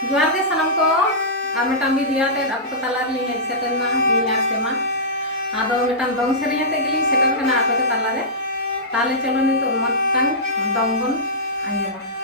जोहार के सनम को मेटाम भिडियोते आप को तलार लिंग सेटना नियार सेमा आदो मेटाम दंग सेरियाते गिलिंग सेटर कना आप के तलारे ताले चलो नितो मतंग दंग बन आंगेमा।